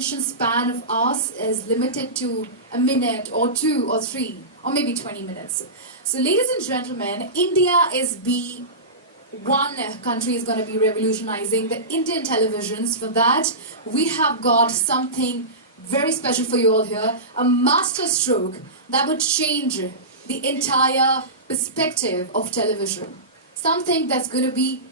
attention span of us is limited to a minute or 2 or 3 or maybe 20 minutes. So ladies and gentlemen, India is one country is going to be revolutionizing the Indian televisions. For that, we have got something very special for you all here, a master stroke that would change the entire perspective of television. Something that's going to be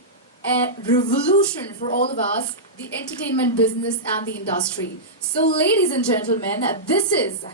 a revolution for all of us, the entertainment business and the industry. So ladies and gentlemen, this is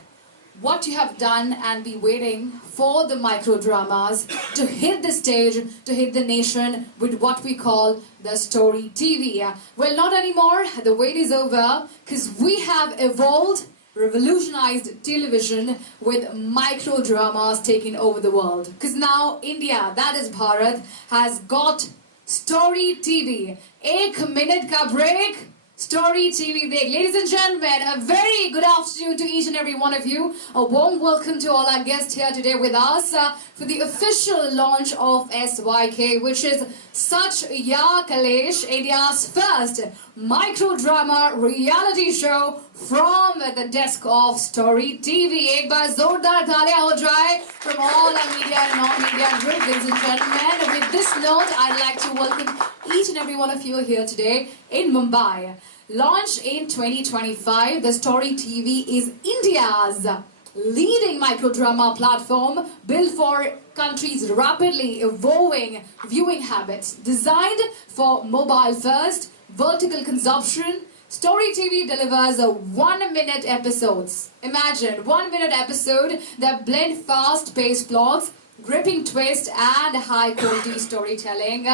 what you have done and be waiting for the micro dramas to hit the stage, to hit the nation with what we call the Story TV. Well, not anymore, the wait is over, because we have evolved, revolutionized television with micro dramas taking over the world. Because now India, that is Bharat, has got Story TV. Ek minute ka break. Story TV Big. Ladies and gentlemen, a very good afternoon to each and every one of you. A warm welcome to all our guests here today with us for the official launch of SYK, which is Sach Ya Kalesh, India's first micro drama reality show from the desk of Story TV. Ek baar zordar taaliyan ho jaye from all our media and non-media group. Ladies and gentlemen, with this note, I'd like to welcome each and every one of you here today in Mumbai. Launched in 2025, the Story TV is India's leading microdrama platform built for countries' rapidly evolving viewing habits. Designed for mobile-first, vertical consumption, Story TV delivers 1-minute episodes. Imagine 1-minute episode that blend fast-paced plots, gripping twist and high-quality storytelling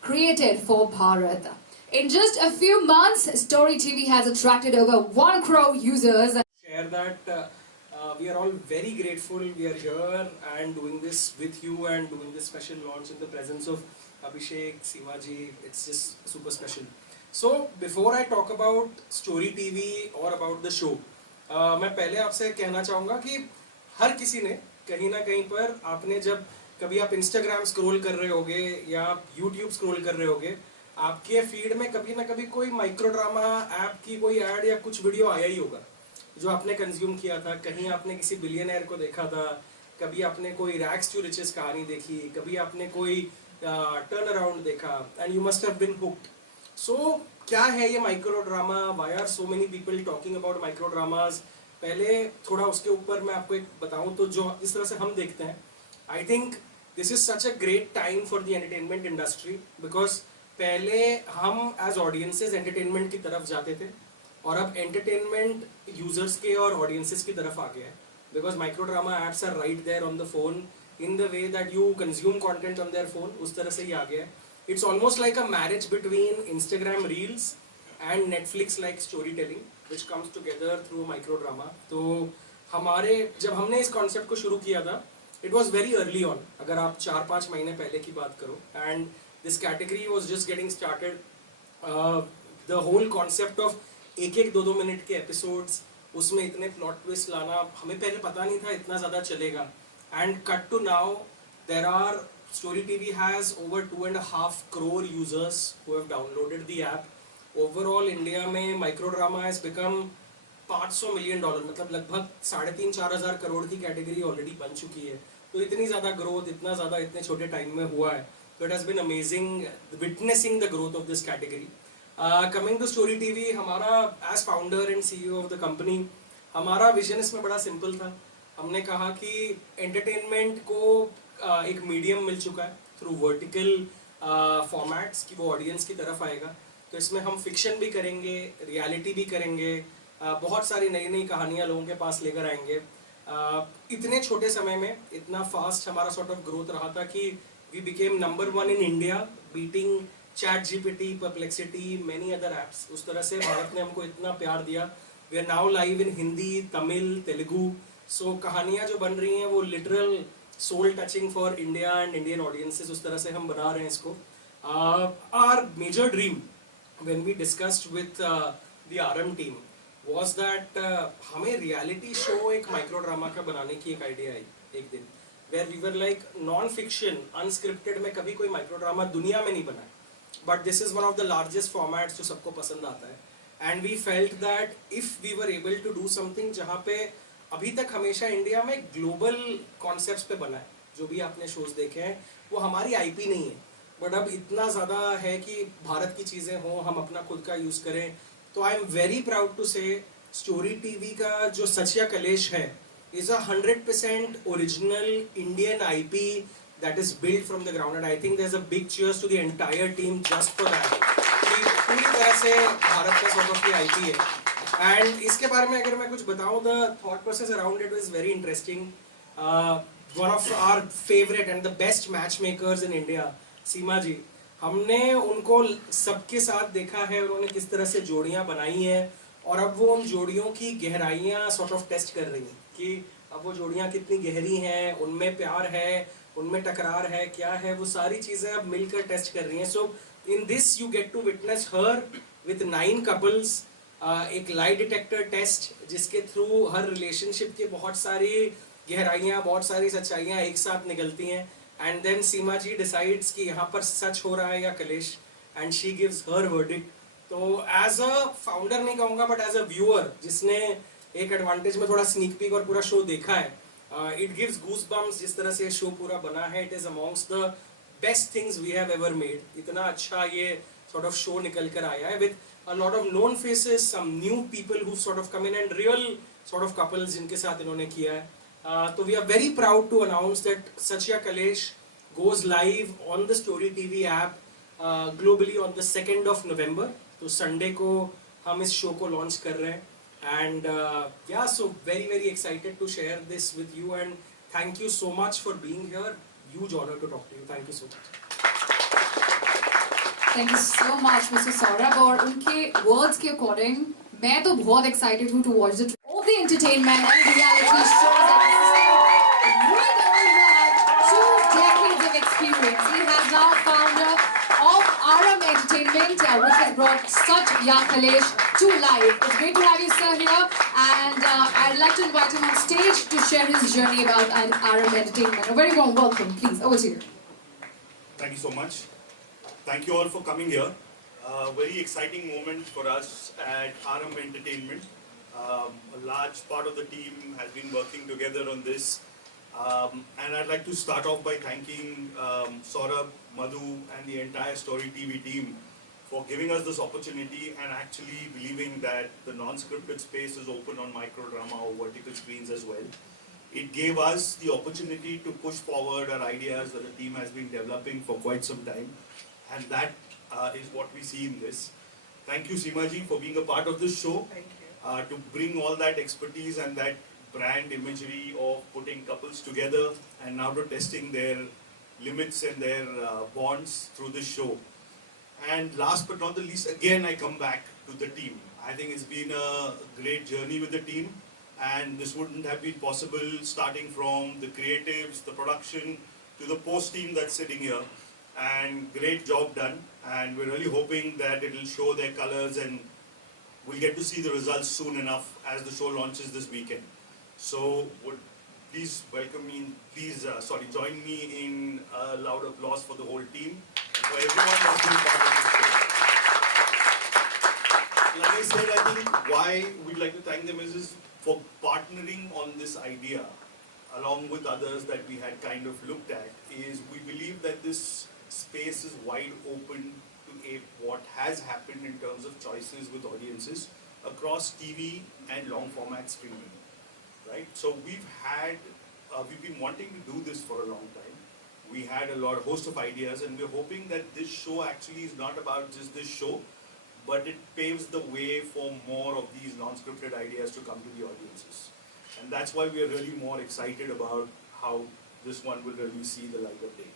created for Bharat. In just a few months, Story TV has attracted over 1 crore users. Share that we are all very grateful we are here and doing this with you and doing this special launch in the presence of Abhishek, Seemaji. It's just super special. So before I talk about Story TV or about the show, मैं पहले आपसे कहना चाहूँगा कि हर किसी ने कहीं ना कहीं पर आपने जब कभी आप Instagram स्क्रॉल कर रहे होगे या आप YouTube स्क्रॉल कर रहे होगे, आपके फीड में कभी ना कभी कोई माइक्रो ड्रामा ऐप की कोई ऐड या कुछ वीडियो आया ही होगा जो आपने कंज्यूम किया था. कहीं आपने किसी बिलियनर को देखा था, कभी आपने कोई रैग्स टू रिचेस कहानी देखी, कभी आपने कोई टर्न अराउंड देखा and you must have been hooked. So क्या है ये micro drama? Why are so many people talking about micro dramas? पहले थोड़ा उसके ऊपर मैं आपको एक बताऊं तो जो इस तरह से हम देखते हैं, I think this is such a great time for the entertainment industry. Because पहले हम एज ऑडियंसेस एंटरटेनमेंट की तरफ जाते थे और अब एंटरटेनमेंट यूजर्स के और ऑडियंसेस की तरफ आ गया है. Because micro drama apps are right there on the phone in the way that you consume content on their phone. उस तरह से ही आ गया है. It's almost like a marriage between Instagram reels and Netflix like storytelling which comes together through micro drama. तो हमारे जब हमने इस कॉन्सेप्ट को शुरू किया था, it was very early on. अगर आप 4-5 महीने पहले की बात करो, and this category was just getting started. The whole concept of 1-2 minute के episodes, उसमें इतने plot twist लाना हमें पहले पता नहीं था इतना ज़्यादा चलेगा. And cut to now, there are Story TV has over 2.5 crore users who have downloaded the app. Overall India में micro drama has become $500 million, मतलब लगभग 3,500-4 हज़ार करोड़ की कैटेगरी ऑलरेडी बन चुकी है. तो इतनी ज़्यादा ग्रोथ इतना ज़्यादा इतने छोटे टाइम में हुआ है. So it has been amazing witnessing the growth of this category. Coming to Story TV, हमारा as founder and CEO of the company, हमारा vision इसमें बड़ा simple था. हमने कहा कि entertainment को एक medium मिल चुका है through vertical formats कि वो audience की तरफ आएगा. तो इसमें हम fiction भी करेंगे, reality भी करेंगे, बहुत सारी नई नई कहानियाँ लोगों के पास लेकर आएंगे. इतने छोटे समय में इतना fast हमारा sort of growth रहा था कि we became number 1 in India, beating ChatGPT, Perplexity, many other apps. उस तरह से भारत ने हमको इतना प्यार दिया. We are now live in Hindi, Tamil, Telugu. So कहानियाँ जो बन रही हैं वो literal soul touching for India and Indian audiences. उस तरह से हम बना रहे हैं इसको. Our major dream when we discussed with the RM team was that हमें reality show एक micro drama का बनाने की एक idea आई एक दिन. Where we were like non-fiction, unscripted में कभी कोई माइक्रो ड्रामा दुनिया में नहीं बना है, but this is one of the largest formats जो सबको पसंद आता है. and we felt that if we were able to do something जहाँ पे अभी तक हमेशा इंडिया में ग्लोबल कॉन्सेप्ट्स पे बना है, जो भी आपने शोज देखे हैं वो हमारी आईपी नहीं है, बट अब इतना ज़्यादा है कि भारत की चीज़ें हों, हम अपना खुद का यूज़ करें. तो I am very proud to say Story TV का जो सच या कलेश है is a 100% original Indian IP that is built from the ground, and I think there's a big cheers to the entire team just for that. कि पूरी तरह से भारत का sort of की IP है. And इसके बारे में अगर मैं कुछ बताऊँ, the thought process around it was very interesting. One of our favorite and the best matchmakers in India, सीमा जी, हमने उनको सबके साथ देखा है, उन्होंने किस तरह से जोड़ियाँ बनाई हैं, और अब वो उन जोड़ियों की गहराइयाँ सॉर्ट ऑफ टेस्ट कर रही हैं कि अब वो जोड़ियाँ कितनी गहरी हैं, उनमें प्यार है, उनमें टकरार है, क्या है, वो सारी चीज़ें अब मिलकर टेस्ट कर रही हैं. So in this you get to witness her with 9 couples, एक लाई डिटेक्टर टेस्ट जिसके थ्रू हर रिलेशनशिप की बहुत सारी गहराइयाँ, बहुत सारी सच्चाइयाँ एक साथ निकलती हैं. And then Seema ji decides कि यहाँ पर सच हो रहा है या कलेश, and she gives her verdict. तो एज अ फाउंडर नहीं कहूँगा, बट एज अ व्यूअर जिसने एक एडवांटेज में थोड़ा स्नीक पीक और पूरा शो देखा है, इट गिव्स गूज बम्स. जिस तरह से ये शो पूरा बना है, it is amongst the best things we have ever made. इतना अच्छा ये सॉर्ट ऑफ शो निकल कर आया है with a lot of known faces, some new people who sort of come in, and real sort of couples जिनके साथ इन्होंने किया है. तो we are very proud to announce that Satya Kalesh goes live on the Story TV app globally on the 2nd of November. तो Sunday को हम इस शो को लॉन्च कर रहे हैं. And yeah so very very excited to share this with you, and thank you so much for being here. Huge honour to talk to you. Thank you so much. Thank you so much, Mr. Saurabh. और उनके words के according, मैं तो बहुत excited हूँ to watch all the entertainment and reality shows that with over 2 decades of experience. He has now founder of Aram Entertainment, which has brought such Young Kalesh to life. It's great to have you, sir, here, and I'd like to invite him on stage to share his journey about Aram Entertainment. A very warm welcome, please. Over to you. Thank you so much. Thank you all for coming here. Very exciting moment for us at Aram Entertainment. A large part of the team has been working together on this. And I'd like to start off by thanking Saurabh, Madhu and the entire Story TV team for giving us this opportunity and actually believing that the non-scripted space is open on microdrama or vertical screens as well. It gave us the opportunity to push forward our ideas that the team has been developing for quite some time. And that is what we see in this. Thank you, Seemaji, for being a part of this show. Thank you. To bring all that expertise and that brand imagery of putting couples together and now to testing their limits and their bonds through this show. And last but not the least, again I come back to the team. I think it's been a great journey with the team, and this wouldn't have been possible starting from the creatives, the production, to the post team that's sitting here. And great job done, and we're really hoping that it will show their colors and we'll get to see the results soon enough as the show launches this weekend. So would please welcome me, join me in a loud applause for the whole team, for everyone that's been part of this show. Like I said, I think why we'd like to thank them is for partnering on this idea along with others that we had kind of looked at. Is we believe that this space is wide open to what has happened in terms of choices with audiences across TV and long format streaming, right? So we've been wanting to do this for a long time. We had a host of ideas, and we're hoping that this show actually is not about just this show, but it paves the way for more of these non-scripted ideas to come to the audiences. And that's why we are really more excited about how this one will really see the light of day.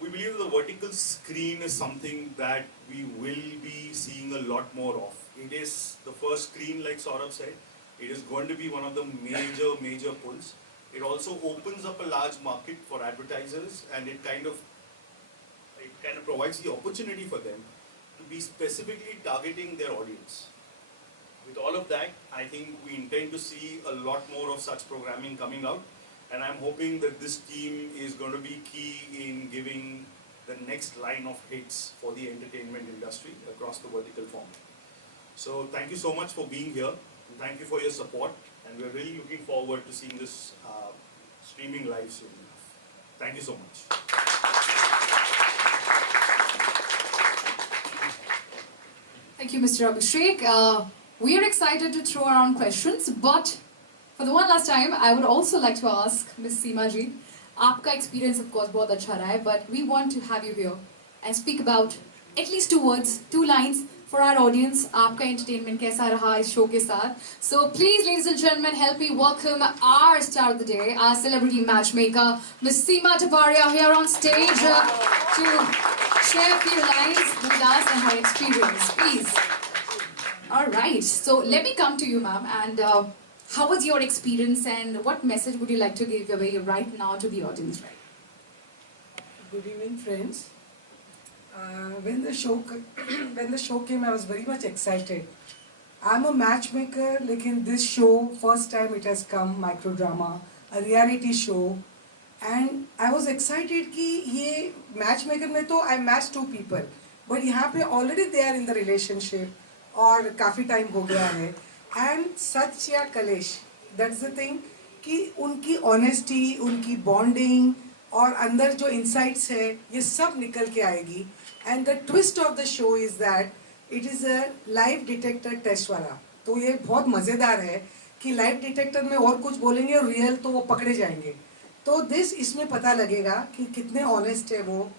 We believe the vertical screen is something that we will be seeing a lot more of. It is the first screen, like Saurabh said. It is going to be one of the major pulls. It also opens up a large market for advertisers, and it kind of provides the opportunity for them to be specifically targeting their audience. With all of that, I think we intend to see a lot more of such programming coming out. And I'm hoping that this team is going to be key in giving the next line of hits for the entertainment industry across the vertical format. So thank you so much for being here. Thank you for your support, and we're really looking forward to seeing this streaming live soon enough. Thank you so much. Thank you, Mr. Abhishek. We are excited to throw around questions, but for the one last time, I would also like to ask Ms. Seema ji, आपका experience of course बहुत अच्छा रहा है, but we want to have you here and speak about at least 2 words, 2 lines for our audience. आपका entertainment कैसा रहा इस show के साथ? So please, ladies and gentlemen, help me welcome our star of the day, our celebrity matchmaker, Ms. Seema Taparia, here on stage to share a few lines with us and her experience, please. All right, so let me come to you, ma'am, and how was your experience and what message would you like to give away right now to the audience? Right? Good evening, friends. When the show came, I was very much excited. I'm a matchmaker, लेकिन this show, first time it has come, microdrama, a reality show, and I was excited कि ये matchmaker में तो I matched 2 people, but यहाँ पे already they are in the relationship और काफ़ी time हो गया है, and सच या कलेश, that's the thing कि उनकी honesty, उनकी bonding और अंदर जो insights है ये सब निकल के आएगी, and the twist of the show is that it is a live detector test वाला, तो ये बहुत मज़ेदार है कि live detector में और कुछ बोलेंगे और real तो वो पकड़े जाएंगे, तो this इसमें पता लगेगा कि कितने honest है वो,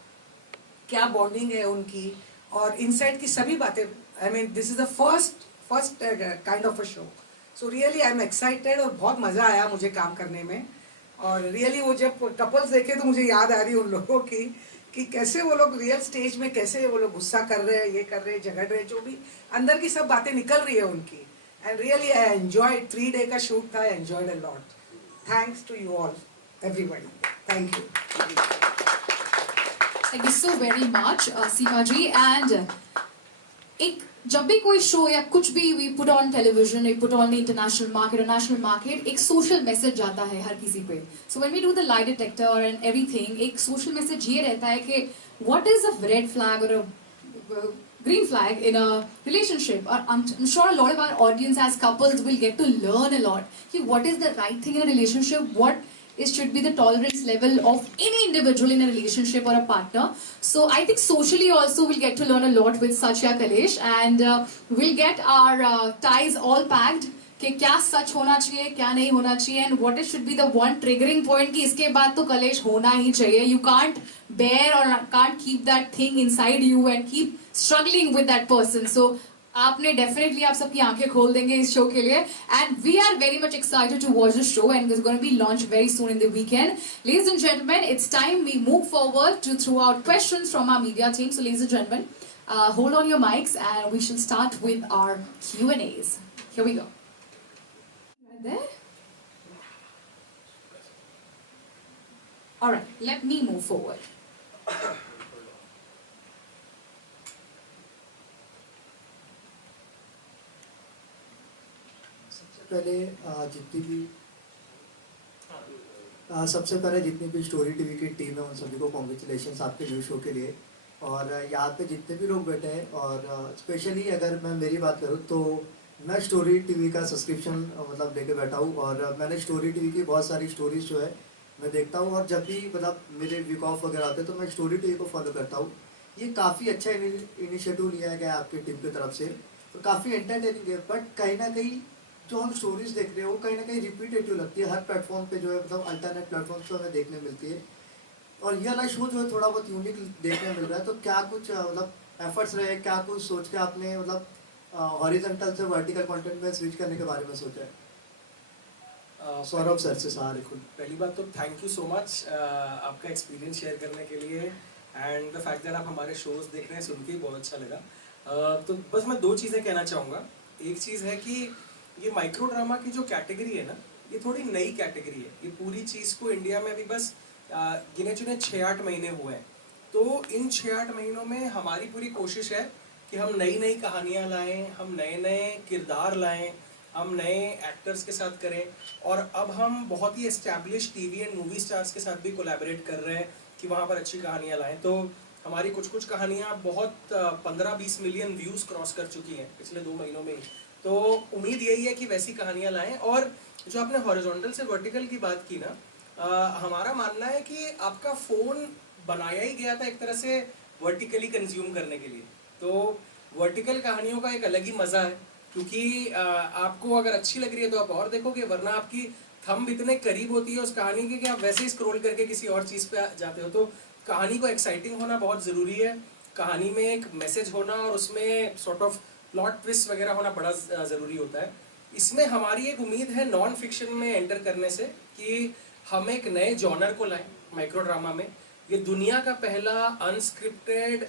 क्या bonding है उनकी और inside की सभी बातें, I mean this is the first kind of a show, so really I'm excited और बहुत मज़ा आया मुझे काम करने में, और really वो जब couples देखे तो मुझे याद आ रही उन लोगों की कि कैसे वो लोग रियल स्टेज में कैसे वो लोग गुस्सा कर रहे हैं, ये कर रहे हैं, झगड़ रहे हैं, जो भी अंदर की सब बातें निकल रही है उनकी, and really I enjoyed 3 day का शूट था, I enjoyed a lot. Thanks to you all, everybody. Thank you. Thank you so very much, Seema ji. And एक जब भी कोई शो या कुछ भी we put on television, we put on the international market or national market, एक social message जाता है हर किसी पे. So when we do the lie detector and everything, एक social message ये रहता है कि what is a red flag or a green flag in a relationship. Or I'm sure a lot of our audience as couples will get to learn a lot. कि what is the right thing in a relationship, what should be the tolerance level of any individual in a relationship or a partner. So I think socially also we'll get to learn a lot with Satya Kalesh, and we'll get our ties all packed कि क्या सच होना चाहिए, क्या नहीं होना चाहिए, and what should be the one triggering point कि इसके बाद तो कलेश होना ही चाहिए. You can't bear or can't keep that thing inside you and keep struggling with that person. So आपने डेफिनेटली आप सबकी आंखें खोल देंगे इस शो के लिए, and we are very much excited to watch the show and it's going to be launch very soon in the weekend. Ladies and gentleman, it's time we move forward to throw out questions from our media team. So ladies and gentleman, hold on your mics and we shall start with our Q&As. Here we go. Right there. All right, let me move forward. सबसे पहले जितनी भी story TV की team है उन सभी को congratulation आपके न्यू शो के लिए. और यहाँ पे जितने भी लोग बैठे हैं, और स्पेशली अगर मैं मेरी बात करूँ तो मैं स्टोरी टीवी का सब्सक्रिप्शन मतलब लेके बैठा हूँ, और मैंने स्टोरी टीवी की बहुत सारी स्टोरीज जो है मैं देखता हूँ, और जब भी मतलब मेरे वीक ऑफ वगैरह आते हैं तो मैं स्टोरी टीवी को फॉलो करता हूँ. ये काफ़ी अच्छा इनिशिएटिव लिया गया आपकी टीम की तरफ से, तो काफ़ी एंटरटेनिंग है, बट कहीं ना कहीं जो हम स्टोरीज देख रहे हो कहीं ना कहीं रिपीटेटिव लगती है. हर प्लेटफॉर्म पे जो है मतलब अल्टरनेट प्लेटफॉर्म पे हमें देखने मिलती है, और ये वाला शो जो है थोड़ा बहुत यूनिक देखने मिल रहा है. तो क्या कुछ मतलब एफर्ट्स रहे, क्या कुछ सोच के आपने मतलब हॉरिजॉन्टल से वर्टिकल कंटेंट में स्विच करने के बारे में सोचा है? सौरभ सर से सहारे खुद. पहली बात तो थैंक यू सो मच आपका एक्सपीरियंस शेयर करने के लिए, एंड द फैक्ट दैट आप हमारे शोज देख रहे हैं सुन के बहुत अच्छा लगा. तो बस मैं 2 चीज़ें कहना चाहूँगा. एक चीज़ है कि ये माइक्रो ड्रामा की जो कैटेगरी है ना, ये थोड़ी नई कैटेगरी है. ये पूरी चीज़ को इंडिया में अभी बस गिने चुने 6-8 महीने हुए हैं. तो इन 6-8 महीनों में हमारी पूरी कोशिश है कि हम नई नई कहानियाँ लाएं, हम नए नए किरदार लाएं, हम नए एक्टर्स के साथ करें, और अब हम बहुत ही establish TV and movie stars के साथ भी कोलैबोरेट कर रहे हैं कि वहाँ पर अच्छी कहानियाँ लाएं. तो हमारी कुछ कुछ कहानियाँ बहुत 15-20 मिलियन व्यूज़ क्रॉस कर चुकी हैं पिछले 2 महीनों में ही। तो उम्मीद यही है कि वैसी कहानियाँ लाएं। और जो आपने हॉरिजॉन्टल से वर्टिकल की बात की ना, हमारा मानना है कि आपका फ़ोन बनाया ही गया था एक तरह से वर्टिकली कंज्यूम करने के लिए। तो वर्टिकल कहानियों का एक अलग ही मज़ा है, क्योंकि आपको अगर अच्छी लग रही है तो आप और देखोगे, वरना आपकी थंब इतने करीब होती है उस कहानी के कि आप वैसे ही स्क्रॉल करके किसी और चीज़ पे जाते हो। तो कहानी को एक्साइटिंग होना बहुत ज़रूरी है, कहानी में एक मैसेज होना और उसमें सॉर्ट ऑफ प्लॉट ट्विस्ट वगैरह होना बड़ा ज़रूरी होता है। इसमें हमारी एक उम्मीद है नॉन फिक्शन में एंटर करने से कि हम एक नए जॉनर को लाएं माइक्रो ड्रामा में। ये दुनिया का पहला unscripted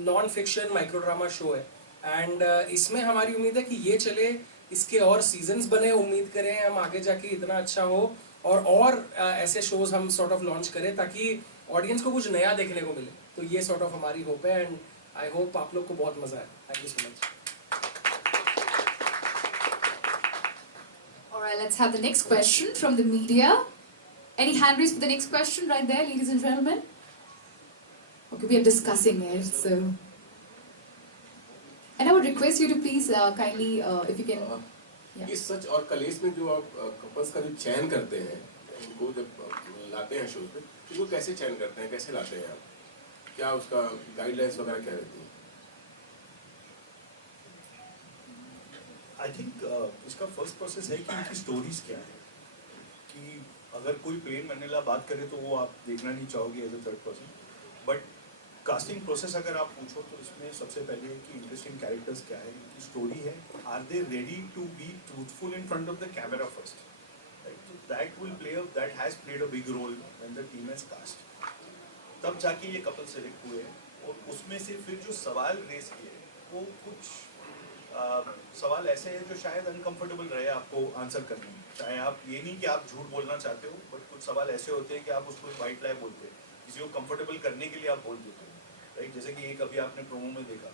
non fiction micro drama show है एंड इसमें हमारी उम्मीद है कि ये चले, इसके और सीजन्स बने, उम्मीद करें हम आगे जाके इतना अच्छा हो और ऐसे शोज हम सॉर्ट ऑफ लॉन्च करें ताकि ऑडियंस को कुछ नया देखने को मिले। तो ये सॉर्ट ऑफ हमारी होप है एंड आई होप आप लोग को बहुत मजा आए। Thank you so much. Alright, let's have the next question from the media. Any hand raised for the next question right there, ladies and gentlemen? Okay, we are discussing it, so. And I would request you to please kindly, if you can. Yeah. इस सच और कलेश में जो आप couples का जो चयन करते हैं, उनको जब लाते हैं शो पे, उनको कैसे चयन करते हैं, कैसे लाते हैं आप? क्या उसका गाइडलाइंस वगैरह क्या रहती है? आई थिंक इसका फर्स्ट प्रोसेस है कि उनकी स्टोरीज क्या है, कि अगर कोई प्लेन वनीला बात करे तो वो आप देखना नहीं चाहोगे as a third person. But casting process अगर आप पूछो तो इसमें सबसे पहले कि इंटरेस्टिंग कैरेक्टर्स क्या है, उनकी स्टोरी है, are they ready to be truthful in front of the camera first, right? तो that has played a big role when the team has cast. तब जाके ये कपल सेलेक्ट हुए और उसमें से फिर जो सवाल रेस किए वो कुछ सवाल ऐसे हैं जो शायद अनकंफर्टेबल रहे आपको आंसर करने में। चाहे आप ये नहीं कि आप झूठ बोलना चाहते हो, बट कुछ सवाल ऐसे होते हैं कि आप उसको वाइट लाई बोलते हैं, किसी को कंफर्टेबल करने के लिए आप बोल देते हो, राइट? जैसे कि एक अभी आपने प्रोमो में देखा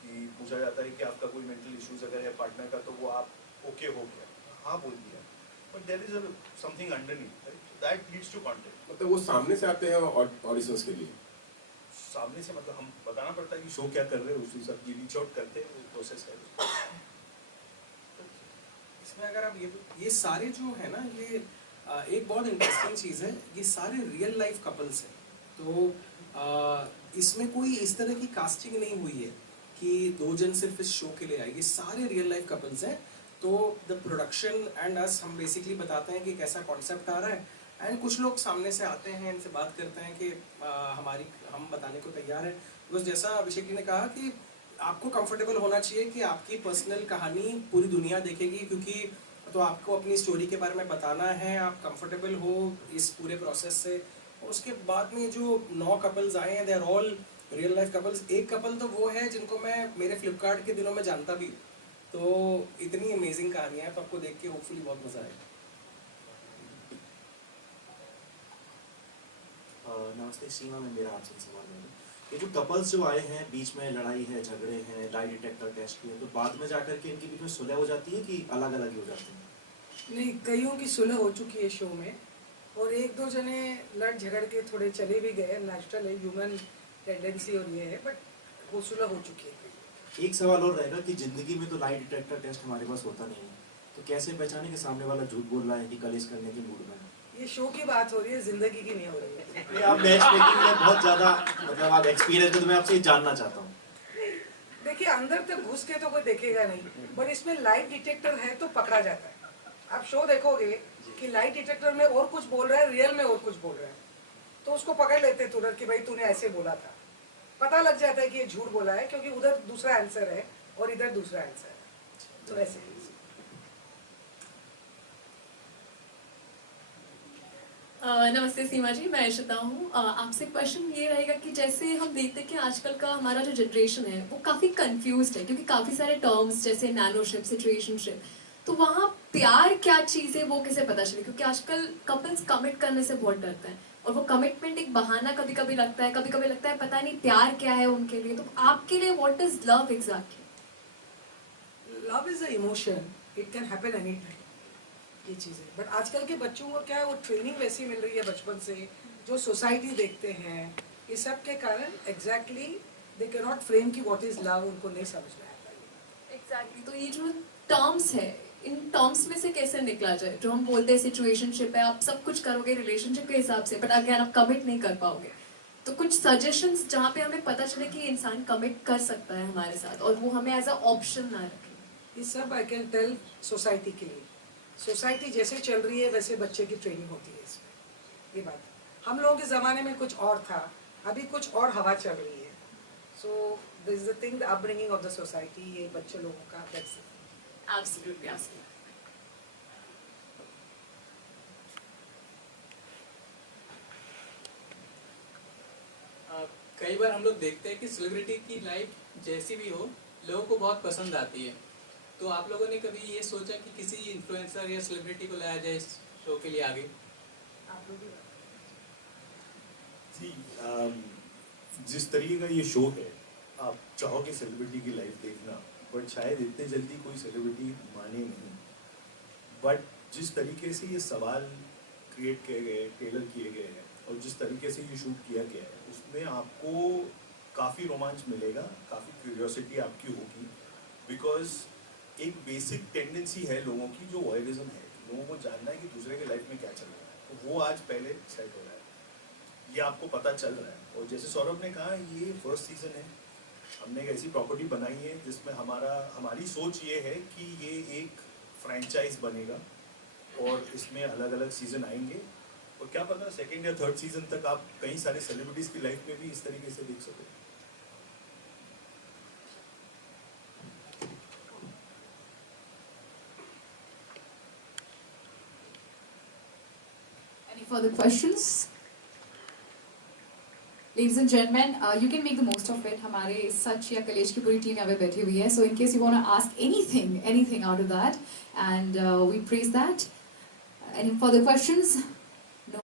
कि पूछा जाता है कि आपका कोई मेंटल इश्यूज अगर है पार्टनर का, तो वो आप ओके हो गया, हाँ बोल दिया, but there is something underneath, right? That leads to contact. मतलब वो सामने से आते हैं ऑडिशंस के लिए? सामने से मतलब हम बताना पड़ता है कि शो क्या कर रहे हैं, उसी सब की रीच आउट करते हैं, प्रोसेस है। इसमें अगर आप ये सारे जो है ना, ये एक बहुत इंटरेस्टिंग चीज़ है, ये सारे रियल लाइफ कपल्स हैं। तो इसमें कोई इस तरह की कास्टिंग नहीं हुई है कि 2 जन सिर्फ इस शो के लिए आए, ये सारे रियल लाइफ कपल्स हैं। तो द प्रोडक्शन एंड अस, हम बेसिकली बताते हैं कि कैसा कॉन्सेप्ट आ रहा है एंड कुछ लोग सामने से आते हैं, इनसे बात करते हैं कि हम बताने को तैयार हैं। बस जैसा अभिषेक जी ने कहा कि आपको कंफर्टेबल होना चाहिए कि आपकी पर्सनल कहानी पूरी दुनिया देखेगी, क्योंकि तो आपको अपनी स्टोरी के बारे में बताना है, आप कंफर्टेबल हो इस पूरे प्रोसेस से। और उसके बाद में जो 9 कपल्स आए हैं, they are all real life couples. एक कपल तो वो है जिनको मैं मेरे फ्लिपकार्ट के दिनों में जानता भी, तो इतनी अमेजिंग कहानी है, तो आपको देख के होपफुली बहुत मजा आएगा। नमस्ते सीमा, में मेरा आपसे सवाल है, ये जो कपल्स जो आए हैं, बीच में लड़ाई है, झगड़े हैं, लाई डिटेक्टर टेस्ट किए, तो बाद में जाकर के इनके बीच में सुलह हो जाती है कि अलग अलग ही हो जाते हैं? नहीं, कईयों की सुलह हो चुकी है शो में, और 1-2 जने लड़ झगड़ के थोड़े चले भी गए, नेचुरल है, ह्यूमन टेंडेंसी और ये है, बट वो सुलह हो चुकी है। एक सवाल और रहेगा कि ज़िंदगी में तो लाई डिटेक्टर टेस्ट हमारे पास होता नहीं है, तो कैसे पहचाने कि सामने वाला झूठ बोल रहा है कि कलेश करने की मूड में है? ये शो की बात हो रही है, जिंदगी की नहीं हो रही है। आप मैच मेकिंग में बहुत ज़्यादा मतलब आप एक्सपीरियंस है, तो मैं आपसे ये जानना चाहता हूँ। देखिए, अंदर तक घुस के तो कोई देखेगा नहीं, बट इसमें लाइट डिटेक्टर है तो पकड़ा जाता है। आप शो देखोगे कि लाइट डिटेक्टर में और कुछ बोल रहा है, रियल में और कुछ बोल रहा है, तो उसको पकड़ लेते हैं तुरंत कि भाई तूने ऐसे बोला था। पता लग जाता है कि ये झूठ बोला है, क्योंकि उधर दूसरा आंसर है और इधर दूसरा आंसर है, तो ऐसे। नमस्ते सीमा जी, मैं इशिता हूँ। आपसे क्वेश्चन ये रहेगा कि जैसे हम देखते हैं कि आजकल का हमारा जो जनरेशन है वो काफ़ी कंफ्यूज्ड है, क्योंकि काफ़ी सारे टर्म्स जैसे नैनोशिप, सिचुएशनशिप, तो वहाँ प्यार क्या चीज़ है वो कैसे पता चले? क्योंकि आजकल कपल्स कमिट करने से बहुत डरते हैं, और वो कमिटमेंट एक बहाना कभी कभी लगता है, कभी कभी लगता है पता नहीं प्यार क्या है उनके लिए। तो आपके लिए what is love exactly? Love is a emotion, it can happen any time, ये चीज़ है। बट आजकल के बच्चों को क्या है, वो ट्रेनिंग वैसी मिल रही है बचपन से, जो सोसाइटी देखते हैं, इस सब के कारण exactly they can not frame कि व्हाट इज लव, उनको नहीं समझ में आता है। एग्जैक्टली तो ये जो टर्म्स है, इन टर्म्स में से कैसे निकला जाए? जो हम बोलते हैं सिचुएशनशिप है, आप सब कुछ करोगे रिलेशनशिप के हिसाब से, बट अगेन आप कमिट नहीं कर पाओगे। तो कुछ सजेशंस जहाँ पे हमें पता चले कि इंसान कमिट कर सकता है हमारे साथ और वो हमें एज अ ऑप्शन ना रखे। ये सब आई कैन टेल सोसाइटी के लिए। सोसाइटी जैसे चल रही है वैसे बच्चे की ट्रेनिंग होती है इसमें। ये बात हम लोगों के ज़माने में कुछ और था, अभी कुछ और हवा चल रही है। So this is the thing, the upbringing of the society, ये बच्चे लोगों का दैट्स एब्सोल्युटली एब्सोल्युटली। कई बार हम लोग देखते हैं कि सेलिब्रिटी की लाइफ जैसी भी हो लोगों को बहुत पसंद आती है, तो आप लोगों ने कभी ये सोचा कि किसी इन्फ्लुएंसर या सेलिब्रिटी को लाया जाए इस शो के लिए आगे? आप लोग भी जी, जिस तरीके का ये शो है, आप चाहोगे सेलिब्रिटी की लाइफ देखना, बट शायद इतने जल्दी कोई सेलिब्रिटी माने नहीं। बट जिस तरीके से ये सवाल क्रिएट किए गए, टेलर किए गए हैं और जिस तरीके से ये शूट किया गया है, उसमें आपको काफ़ी रोमांच मिलेगा, काफ़ी क्यूरियोसिटी आपकी होगी। बिकॉज एक बेसिक टेंडेंसी है लोगों की जो वॉयरिज्म है, लोगों को जानना है कि दूसरे के लाइफ में क्या चल रहा है, तो वो आज पहले सेट हो रहा है, ये आपको पता चल रहा है। और जैसे सौरभ ने कहा, ये फर्स्ट सीजन है, हमने एक ऐसी प्रॉपर्टी बनाई है जिसमें हमारी सोच ये है कि ये एक फ्रेंचाइज बनेगा और इसमें अलग अलग सीजन आएंगे, और क्या पता सेकेंड या थर्ड सीजन तक आप कई सारे सेलिब्रिटीज की लाइफ में भी इस तरीके से देख सको। Any further questions? Ladies and gentlemen, you can make the most of it. हमारे सच या कलेश की पूरी टीम यहाँ पे बैठी हुई है. So in case you want to ask anything out of that, and we praise that. Any further questions?